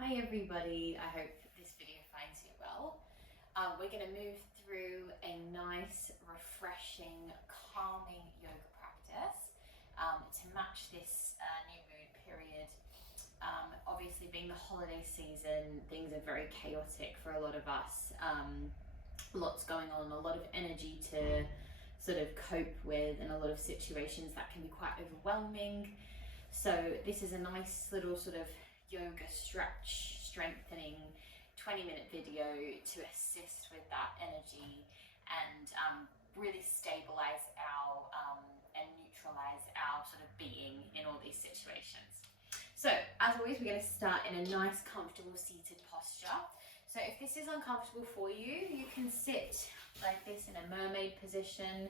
Hi everybody, I hope this video finds you well. We're going to move through a nice, refreshing, calming yoga practice to match this new moon period. Obviously being the holiday season, things are very chaotic for a lot of us. Lots going on, a lot of energy to sort of cope with, and a lot of situations that can be quite overwhelming. So this is a nice little sort of yoga stretch, strengthening 20-minute video to assist with that energy and really stabilize our and neutralize our sort of being in all these situations. So as always, we're going to start in a nice, comfortable seated posture. So if this is uncomfortable for you, you can sit like this in a mermaid position.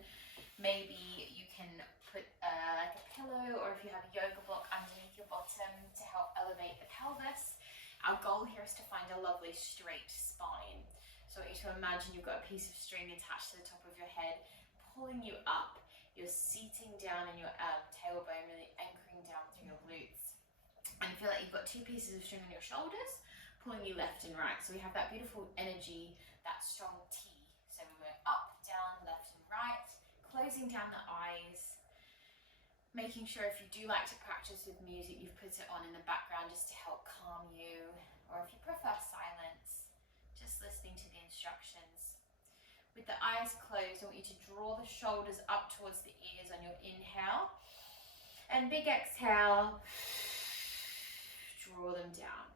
Maybe you can put like a pillow, or if you have a yoga block underneath your bottom to help elevate the pelvis. Our goal here is to find a lovely straight spine. So I want you to imagine you've got a piece of string attached to the top of your head, pulling you up. You're seating down in your tailbone, really anchoring down through your glutes. And feel like you've got two pieces of string on your shoulders, pulling you left and right. So we have that beautiful energy, that strong T. So we're going up, down, left and right, closing down the eyes, making sure if you do like to practice with music, you've put it on in the background just to help calm you, or if you prefer silence, just listening to the instructions. With the eyes closed, I want you to draw the shoulders up towards the ears on your inhale, and big exhale, draw them down.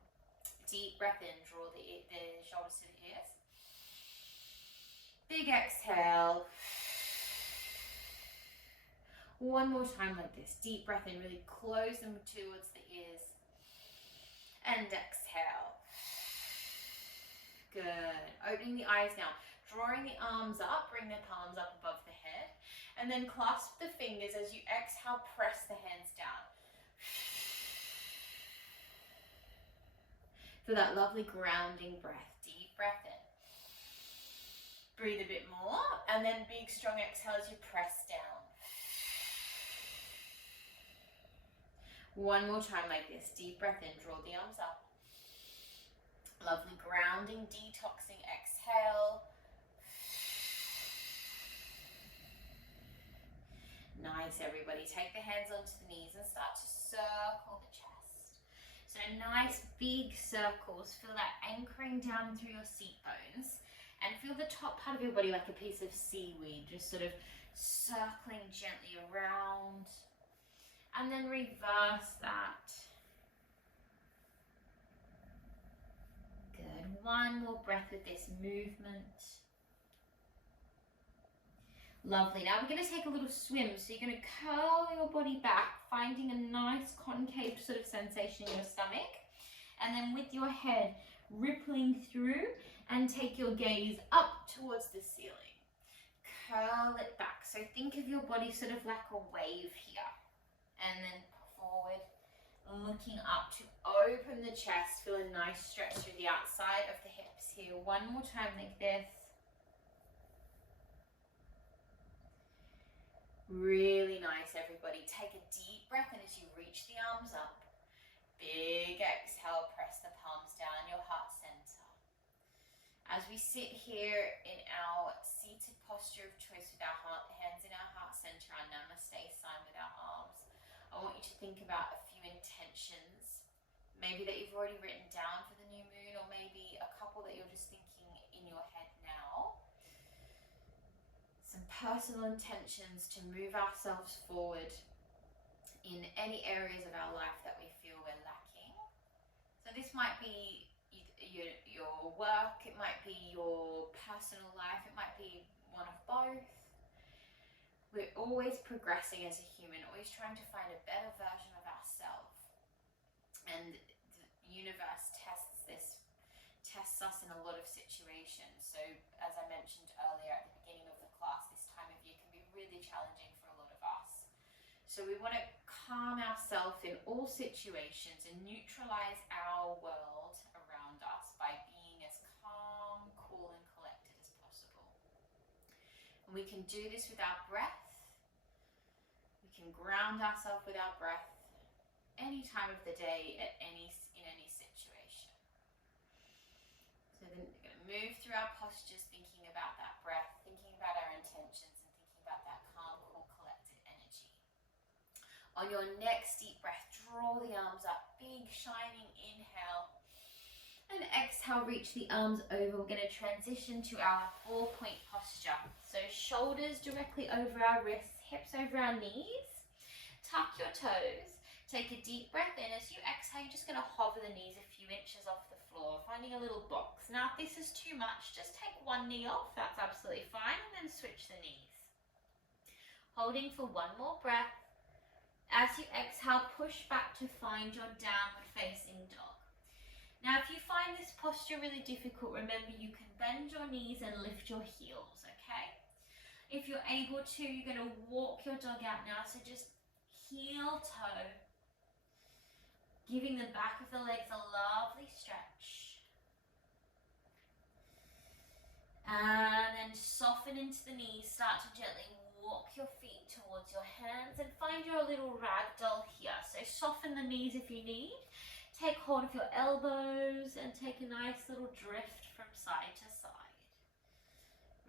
Deep breath in, draw the shoulders to the ears. Big exhale. One more time like this. Deep breath in, really close them towards the ears. And exhale. Good. Opening the eyes now. Drawing the arms up, bring the palms up above the head. And then clasp the fingers as you exhale, press the hands down. Feel that lovely grounding breath. Deep breath in. Breathe a bit more, and then big strong exhale as you press down. One more time like this. Deep breath in, draw the arms up. Lovely grounding, detoxing exhale. Nice, everybody. Take the hands onto the knees and start to circle the chest. So nice big circles. Feel that anchoring down through your seat bones. And feel the top part of your body like a piece of seaweed, just sort of circling gently around. And then reverse that. Good. One more breath with this movement. Lovely. Now we're going to take a little swim. So you're going to curl your body back, finding a nice concave sort of sensation in your stomach. And then with your head rippling through, and take your gaze up towards the ceiling. Curl it back. So think of your body sort of like a wave here. And then forward, looking up to open the chest. Feel a nice stretch through the outside of the hips here. One more time like this. Really nice, everybody. Take a deep breath in as you reach the arms up. Big exhale, press the palms down, your heart center. As we sit here in our seated posture of choice with our hands in our heart center, our namaste sign with our arms, I want you to think about a few intentions, maybe that you've already written down for the new moon, or maybe a couple that you're just thinking in your head now. Some personal intentions to move ourselves forward in any areas of our life that we feel we're lacking. So this might be your work, it might be your personal life, it might be one of both. We're always progressing as a human, always trying to find a better version of ourselves. And the universe tests us in a lot of situations. So as I mentioned earlier at the beginning of the class, this time of year can be really challenging for a lot of us. So we want to calm ourselves in all situations and neutralize our world around us by being as calm, cool and collected as possible. And we can do this with our breath. We can ground ourselves with our breath any time of the day, in any situation. postures, thinking about that breath, thinking about our intentions, and thinking about that calm, cool, collected energy. On your next deep breath, draw the arms up, big shining inhale. And exhale, reach the arms over. We're going to transition to our 4-point posture. So shoulders directly over our wrists, hips over our knees. Tuck your toes. Take a deep breath in. As you exhale, you're just going to hover the knees a few inches off the floor, finding a little box. Now, if this is too much, just take one knee off. That's absolutely fine. And then switch the knees. Holding for one more breath. As you exhale, push back to find your downward facing dog. Now, if you find this posture really difficult, remember you can bend your knees and lift your heels, okay? If you're able to, you're going to walk your dog out now. So just heel toe, giving the back of the legs a lovely stretch. And then soften into the knees. Start to gently walk your feet towards your hands and find your little ragdoll here. So soften the knees if you need. Take hold of your elbows and take a nice little drift from side to side.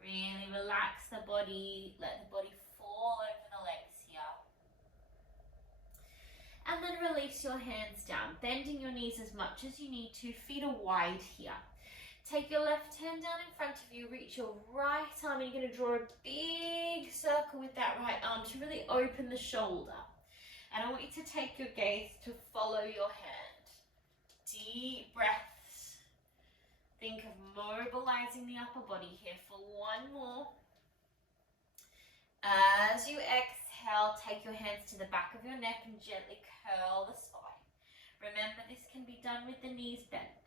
Really relax the body, let the body fall over the legs here. And then release your hands down, bending your knees as much as you need to. Feet are wide here. Take your left hand down in front of you, reach your right arm, and you're going to draw a big circle with that right arm to really open the shoulder. And I want you to take your gaze to follow your hand. Deep breaths. Think of mobilizing the upper body here for one more. As you exhale, take your hands to the back of your neck and gently curl the spine. Remember, this can be done with the knees bent.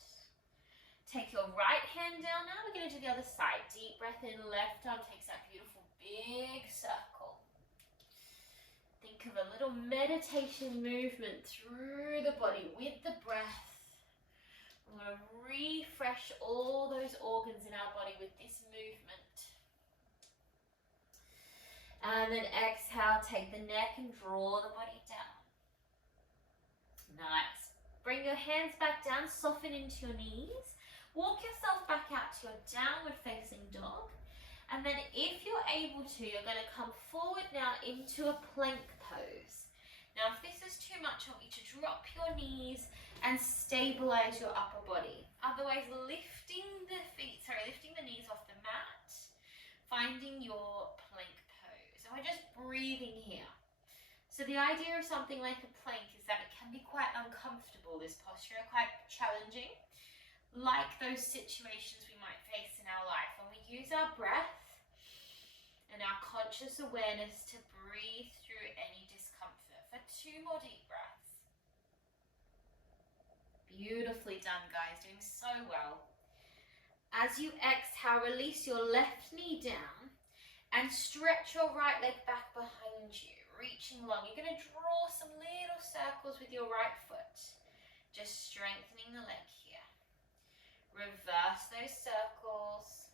Take your right hand down now. We're going to do the other side. Deep breath in, left arm takes that beautiful big circle. Think of a little meditation movement through the body with the breath. We're going to refresh all those organs in our body with this movement. And then exhale, take the neck and draw the body down. Nice. Bring your hands back down, soften into your knees. Walk yourself back out to your downward facing dog. And then if you're able to, you're going to come forward now into a plank pose. Now, if this is too much, I want you to drop your knees and stabilize your upper body. Otherwise, lifting the knees off the mat, finding your plank pose. And we're just breathing here. So the idea of something like a plank is that it can be quite uncomfortable, this posture, quite challenging, like those situations we might face in our life. When we use our breath and our conscious awareness to breathe through any discomfort. For 2 more deep breaths. Beautifully done, guys, doing so well. As you exhale, release your left knee down and stretch your right leg back behind you, reaching long. You're going to draw some little circles with your right foot, just strengthening the leg here. Reverse those circles.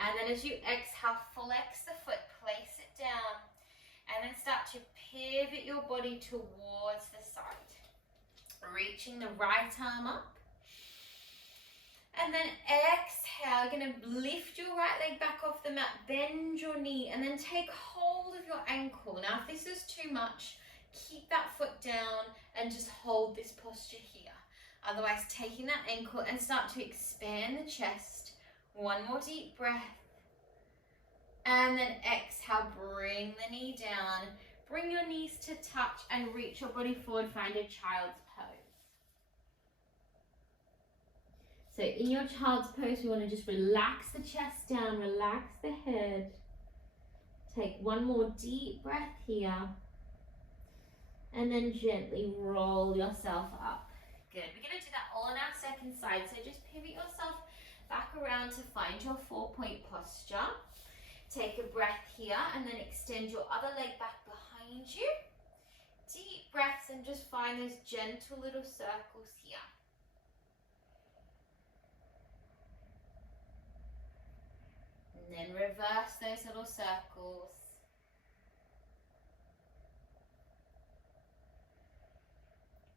And then as you exhale, flex the foot, place it down, and then start to pivot your body towards the side. Reaching the right arm up. And then exhale, you're going to lift your right leg back off the mat, bend your knee, and then take hold of your ankle. Now, if this is too much, keep that foot down and just hold this posture here. Otherwise, taking that ankle and start to expand the chest. One more deep breath. And then exhale, bring the knee down. Bring your knees to touch and reach your body forward, find a child's pose. So in your child's pose, we want to just relax the chest down, relax the head. Take one more deep breath here. And then gently roll yourself up. Good. We're going to do that all on our second side. So just pivot yourself back around to find your 4-point posture. Take a breath here and then extend your other leg back behind you. Deep breaths and just find those gentle little circles here. And then reverse those little circles.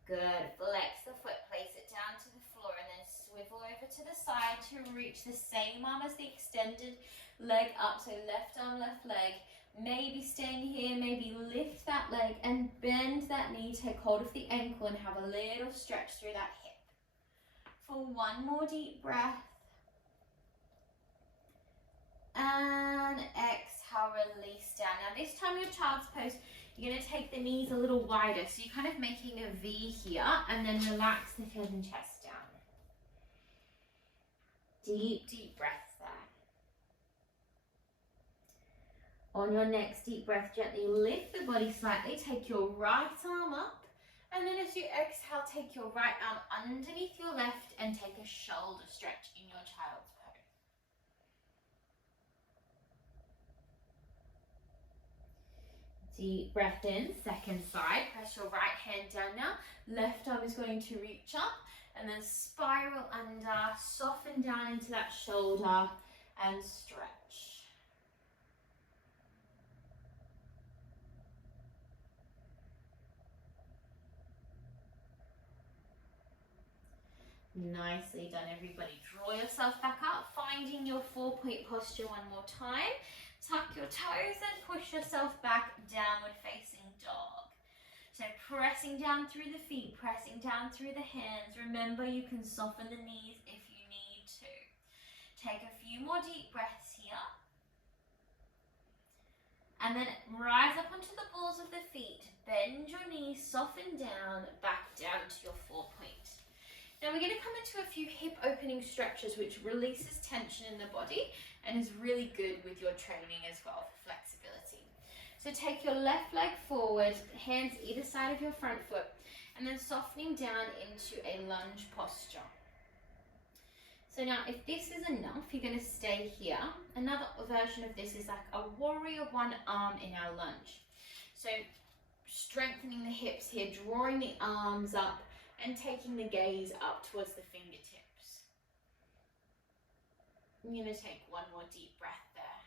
Good. Flex the foot, place it down to the floor. swivel over to the side to reach the same arm as the extended leg up. So left arm, left leg. Maybe staying here, maybe lift that leg and bend that knee, take hold of the ankle and have a little stretch through that hip. For one more deep breath. And exhale, release down. Now this time your child's pose, you're going to take the knees a little wider. So you're kind of making a V here and then relax the head and chest down. Deep, deep breaths there. On your next deep breath, gently lift the body slightly. Take your right arm up. And then as you exhale, take your right arm underneath your left and take a shoulder stretch in your child's pose. Deep breath in, second side. Press your right hand down now. Left arm is going to reach up and then spiral under, soften down into that shoulder and stretch. Nicely done, everybody. Draw yourself back up, finding your 4-point posture one more time. Tuck your toes and push yourself back, downward facing dog. So pressing down through the feet, pressing down through the hands. Remember, you can soften the knees if you need to. Take a few more deep breaths here. And then rise up onto the balls of the feet. Bend your knees, soften down, back down to your 4-point. Now we're going to come into a few hip opening stretches which releases tension in the body and is really good with your training as well for flexibility. So take your left leg forward, hands either side of your front foot, and then softening down into a lunge posture. So now if this is enough, you're going to stay here. Another version of this is like a warrior one arm in our lunge. So strengthening the hips here, drawing the arms up, and taking the gaze up towards the fingertips. I'm going to take one more deep breath there.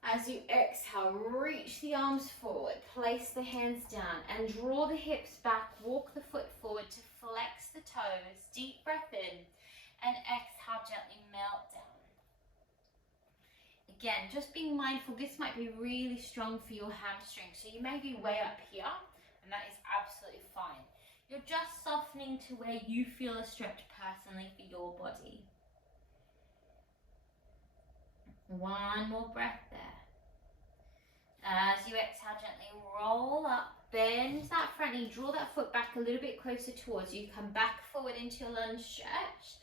As you exhale, reach the arms forward, place the hands down and draw the hips back, walk the foot forward to flex the toes. Deep breath in and exhale, gently melt down. Again, just being mindful, this might be really strong for your hamstring, so you may be way up here and that is absolutely fine. You're just softening to where you feel a stretch personally for your body. One more breath there. As you exhale, gently roll up, bend that front knee, draw that foot back a little bit closer towards you. Come back forward into your lunge stretch.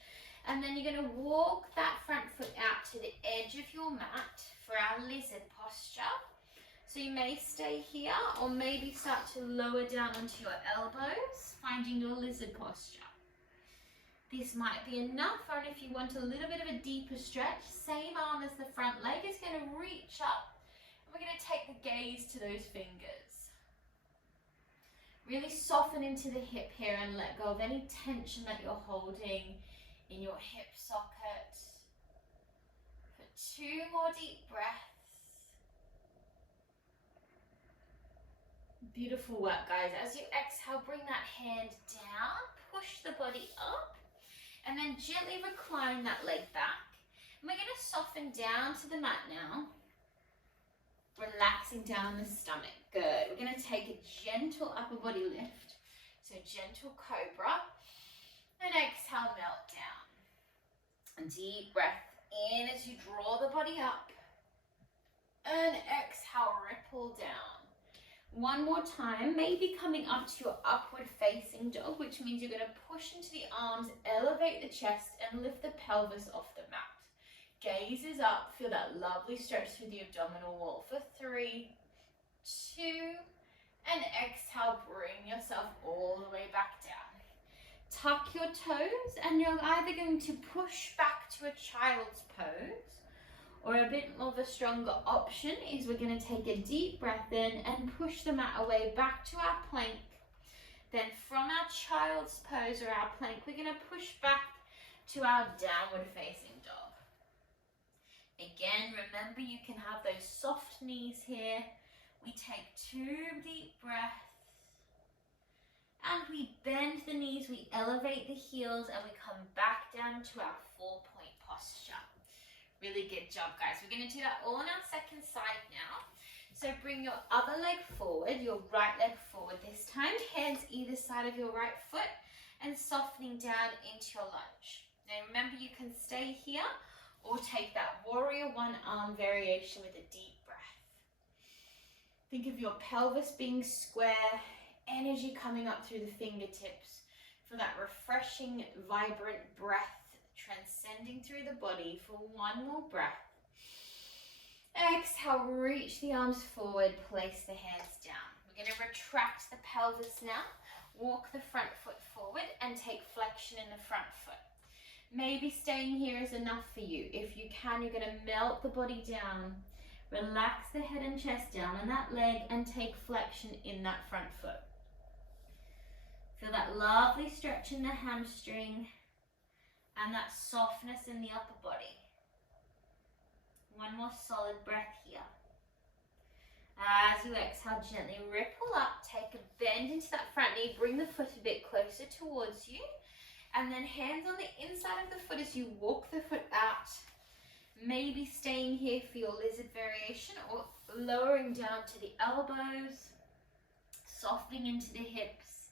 And then you're going to walk that front foot out to the edge of your mat for our lizard posture. So you may stay here or maybe start to lower down onto your elbows, finding your lizard posture. This might be enough, or if you want a little bit of a deeper stretch, same arm as the front leg is going to reach up. And we're going to take the gaze to those fingers. Really soften into the hip here and let go of any tension that you're holding in your hip socket. For 2 more deep breaths. Beautiful work, guys. As you exhale, bring that hand down, push the body up, and then gently recline that leg back. And we're going to soften down to the mat now, relaxing down the stomach. Good. We're going to take a gentle upper body lift, so gentle cobra, and exhale, melt down. And deep breath in as you draw the body up, and exhale, ripple down. One more time, maybe coming up to your upward facing dog, which means you're going to push into the arms, elevate the chest and lift the pelvis off the mat. Gaze is up, feel that lovely stretch through the abdominal wall for 3, 2, and exhale, bring yourself all the way back down. Tuck your toes and you're either going to push back to a child's pose, or a bit more of a stronger option is we're going to take a deep breath in and push the mat away back to our plank. Then from our child's pose or our plank, we're going to push back to our downward facing dog. Again, remember you can have those soft knees here. We take 2 deep breaths and we we bend the knees, we elevate the heels, and we come back down to our 4-point posture. Really good job, guys. We're going to do that all on our second side now. So bring your other leg forward, your right leg forward this time, hands either side of your right foot, and softening down into your lunge. Now remember, you can stay here or take that warrior one arm variation with a deep breath. Think of your pelvis being square, energy coming up through the fingertips for that refreshing, vibrant breath transcending through the body for one more breath. Exhale, reach the arms forward, place the hands down. We're going to retract the pelvis now. Walk the front foot forward and take flexion in the front foot. Maybe staying here is enough for you. If you can, you're going to melt the body down. Relax the head and chest down on that leg and take flexion in that front foot. Feel that lovely stretch in the hamstring and that softness in the upper body. One more solid breath here. As you exhale, gently ripple up, take a bend into that front knee, bring the foot a bit closer towards you, and then hands on the inside of the foot as you walk the foot out. Maybe staying here for your lizard variation or lowering down to the elbows, softening into the hips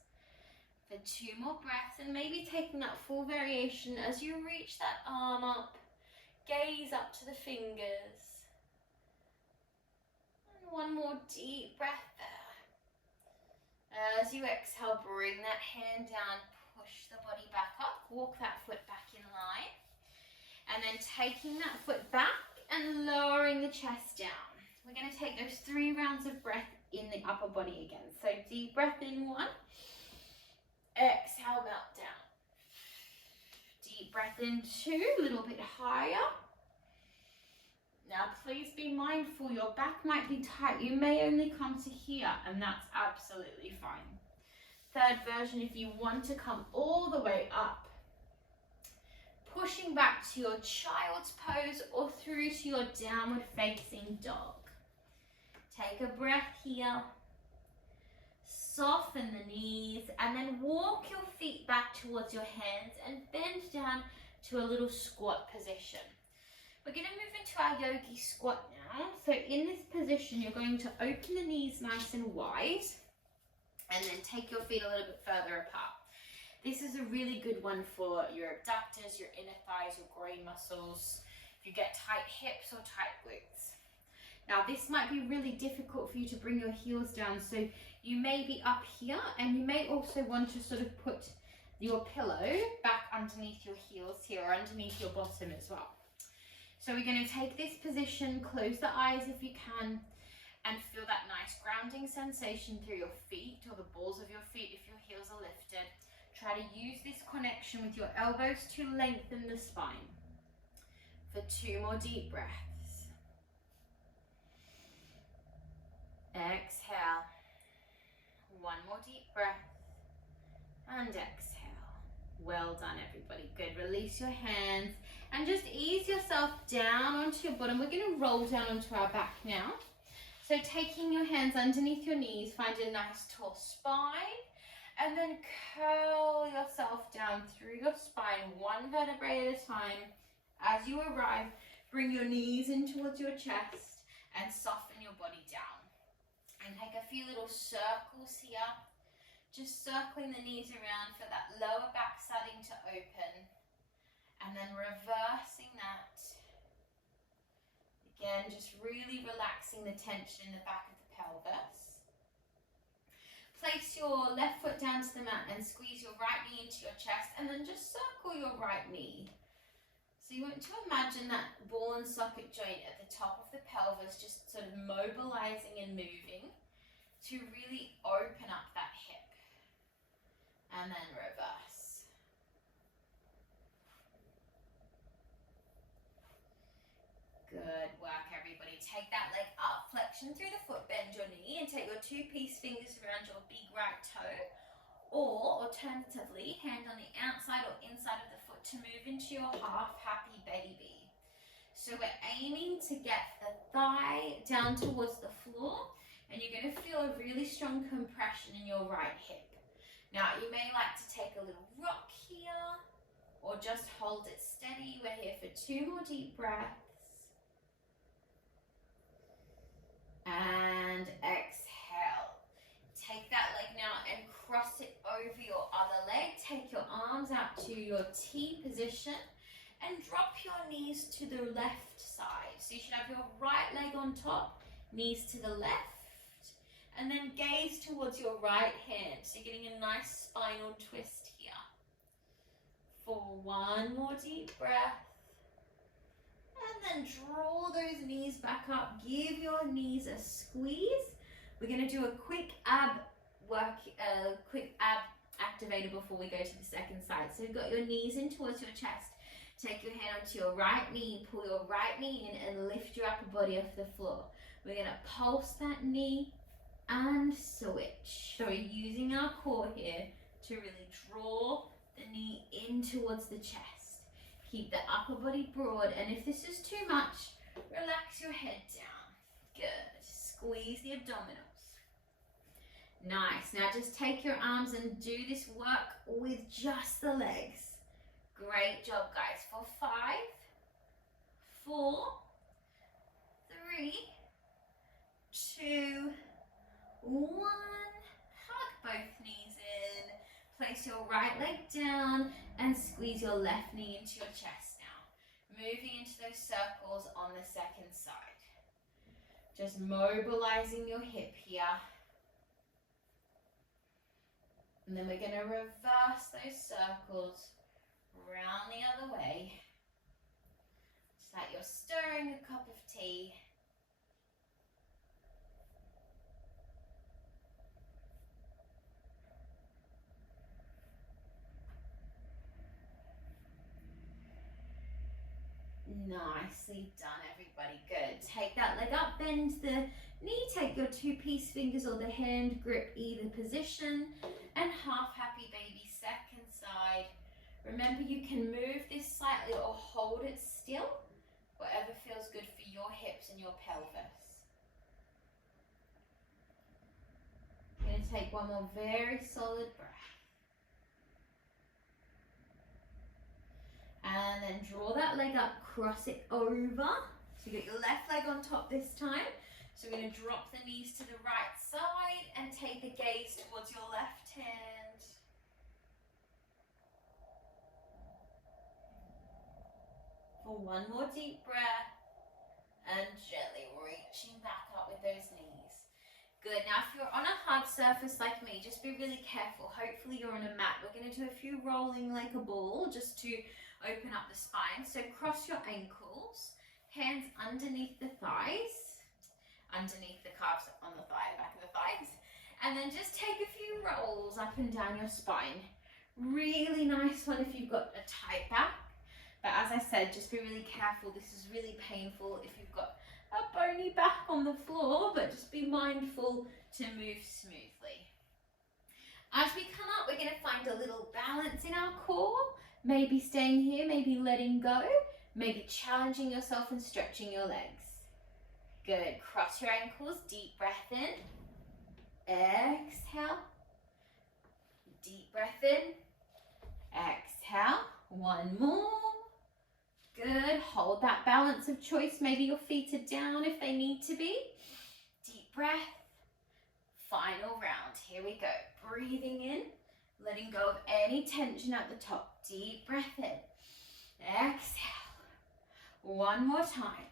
for 2 more breaths, and maybe taking that full variation as you reach that arm up. Gaze up to the fingers. And one more deep breath there. As you exhale, bring that hand down, push the body back up, walk that foot back in line. And then taking that foot back and lowering the chest down. We're going to take those 3 rounds of breath in the upper body again. So deep breath in 1. Exhale, melt down. Deep breath in 2, a little bit higher. Now please be mindful, your back might be tight. You may only come to here, and that's absolutely fine. Third version, if you want to come all the way up, pushing back to your child's pose or through to your downward facing dog. Take a breath here. Soften the knees and then walk your feet back towards your hands and bend down to a little squat position. We're going to move into our yogi squat now. So in this position, you're going to open the knees nice and wide and then take your feet a little bit further apart. This is a really good one for your abductors, your inner thighs, your groin muscles, if you get tight hips or tight glutes. Now this might be really difficult for you to bring your heels down, so you may be up here and you may also want to sort of put your pillow back underneath your heels here or underneath your bottom as well. So we're going to take this position, close the eyes if you can, and feel that nice grounding sensation through your feet or the balls of your feet if your heels are lifted. Try to use this connection with your elbows to lengthen the spine. For 2 more deep breaths. Exhale. 1 more deep breath. And exhale. Well done, everybody. Good. Release your hands and just ease yourself down onto your bottom. We're going to roll down onto our back now. So taking your hands underneath your knees, find a nice tall spine. And then curl yourself down through your spine, 1 vertebrae at a time. As you arrive, bring your knees in towards your chest and soften your body down. And take a few little circles here, just circling the knees around for that lower back starting to open. And then reversing that. Again, just really relaxing the tension in the back of the pelvis. Place your left foot down to the mat and squeeze your right knee into your chest and then just circle your right knee. So you want to imagine that ball and socket joint at the top of the pelvis just sort of mobilizing and moving to really open up that hip. And then reverse. Good work, everybody. Take that leg up, flexion through the foot, bend your knee, and take your 2-piece fingers around your big right toe. Or, alternatively, hand on the outside or inside of the foot to move into your half happy baby. So we're aiming to get the thigh down towards the floor, and you're going to feel a really strong compression in your right hip. Now, you may like to take a little rock here, or just hold it steady. We're here for 2 more deep breaths. And exhale. Take that leg now and cross it over your other leg. Take your arms out to your T position and drop your knees to the left side. So you should have your right leg on top, knees to the left, and then gaze towards your right hand. So you're getting a nice spinal twist here. For 1 more deep breath. And then draw those knees back up. Give your knees a squeeze. We're going to do a quick ab activator before we go to the second side. So you've got your knees in towards your chest. Take your hand onto your right knee, pull your right knee in and lift your upper body off the floor. We're going to pulse that knee and switch. So we're using our core here to really draw the knee in towards the chest. Keep the upper body broad, and if this is too much, relax your head down. Good. Squeeze the abdominals. Nice. Now just take your arms and do this work with just the legs. Great job, guys. For 5, 4, 3, 2, 1. Hug both knees in. Place your right leg down and squeeze your left knee into your chest now. Moving into those circles on the second side. Just mobilizing your hip here. And then we're going to reverse those circles round the other way. Just like you're stirring a cup of tea. Nicely done, everybody. Good. Take that leg up, bend the knee, take your 2 peace fingers or the hand, grip either position, and half happy baby second side. Remember, you can move this slightly or hold it still, whatever feels good for your hips and your pelvis. I'm going to take one more very solid breath. And then draw that leg up, cross it over. So you get your left leg on top this time. So we're going to drop the knees to the right side and take the gaze towards your left hand. For 1 more deep breath. And gently reaching back up with those knees. Good. Now if you're on a hard surface like me, just be really careful. Hopefully you're on a mat. We're going to do a few rolling like a ball just to open up the spine. So cross your ankles, hands underneath the thighs, underneath the calves, on the thigh, the back of the thighs. And then just take a few rolls up and down your spine. Really nice one if you've got a tight back. But as I said, just be really careful. This is really painful if you've got a bony back on the floor, but just be mindful to move smoothly. As we come up, we're going to find a little balance in our core. Maybe staying here, maybe letting go, maybe challenging yourself and stretching your legs. Good. Cross your ankles, deep breath in. Exhale. Deep breath in. Exhale. 1 more. Good. Hold that balance of choice. Maybe your feet are down if they need to be. Deep breath. Final round. Here we go. Breathing in. Letting go of any tension at the top. Deep breath in. Exhale. 1 more time.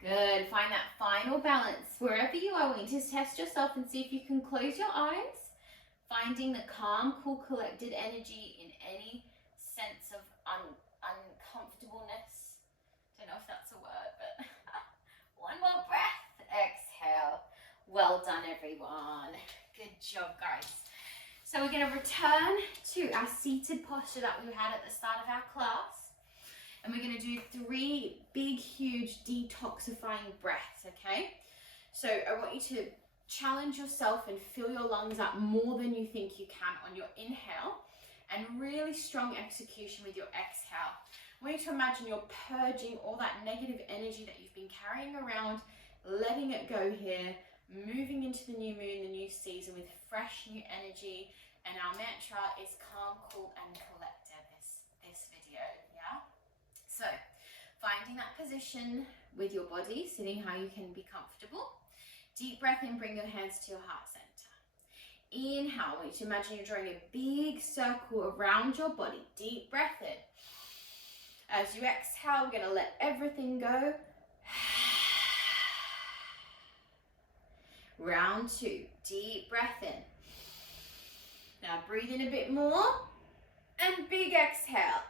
Good. Find that final balance. Wherever you are, we need to test yourself and see if you can close your eyes. Finding the calm, cool, collected energy in any sense of uncomfortableness. Don't know if that's a word, but 1 more breath. Exhale. Well done, everyone. Good job, guys. So we're going to return to our seated posture that we had at the start of our class. And we're going to do 3 big, huge detoxifying breaths, okay? So I want you to challenge yourself and fill your lungs up more than you think you can on your inhale, and really strong execution with your exhale. I want you to imagine you're purging all that negative energy that you've been carrying around, letting it go here, moving into the new moon, the new season with fresh new energy. And our mantra is calm, cool, and collected this video, yeah? So, finding that position with your body, sitting how you can be comfortable. Deep breath in, bring your hands to your heart center. Inhale, I want you to imagine you're drawing a big circle around your body. Deep breath in. As you exhale, we're gonna let everything go. Round 2, deep breath in. Now breathe in a bit more, and big exhale.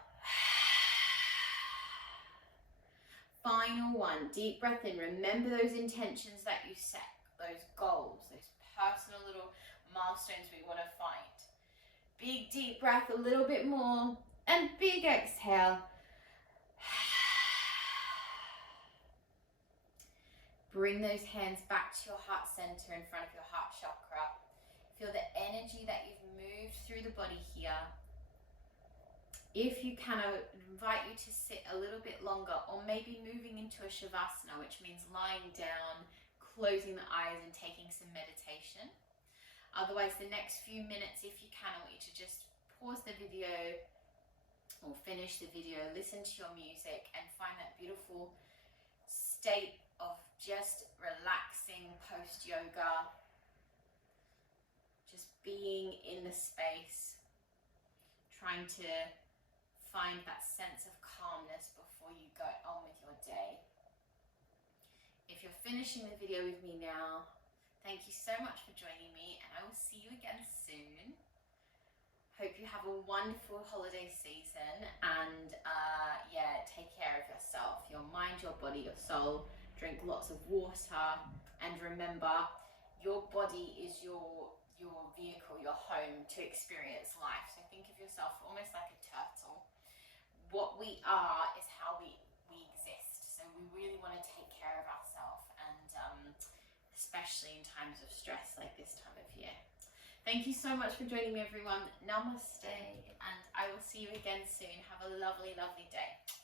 Final 1, deep breath in. Remember those intentions that you set, those goals, those personal little milestones we want to find. Big deep breath, a little bit more, and big exhale. Bring those hands back to your heart center in front of your heart chakra. Feel the energy that you've moved through the body here. If you can, I would invite you to sit a little bit longer, or maybe moving into a shavasana, which means lying down, closing the eyes and taking some meditation. Otherwise, the next few minutes, if you can, I want you to just pause the video or finish the video, listen to your music, and find that beautiful state of just relaxing post-yoga. Just being in the space, trying to find that sense of calmness before you go on with your day. If you're finishing the video with me now, thank you so much for joining me, and I will see you again soon. Hope you have a wonderful holiday season, and yeah, take care of yourself, your mind, your body, your soul. Drink lots of water, and remember, your body is your vehicle, your home to experience life. So think of yourself almost like a turtle. What we are is how we exist. So we really want to take care of ourselves, and especially in times of stress like this time of year. Thank you so much for joining me, everyone. Namaste, and I will see you again soon. Have a lovely, lovely day.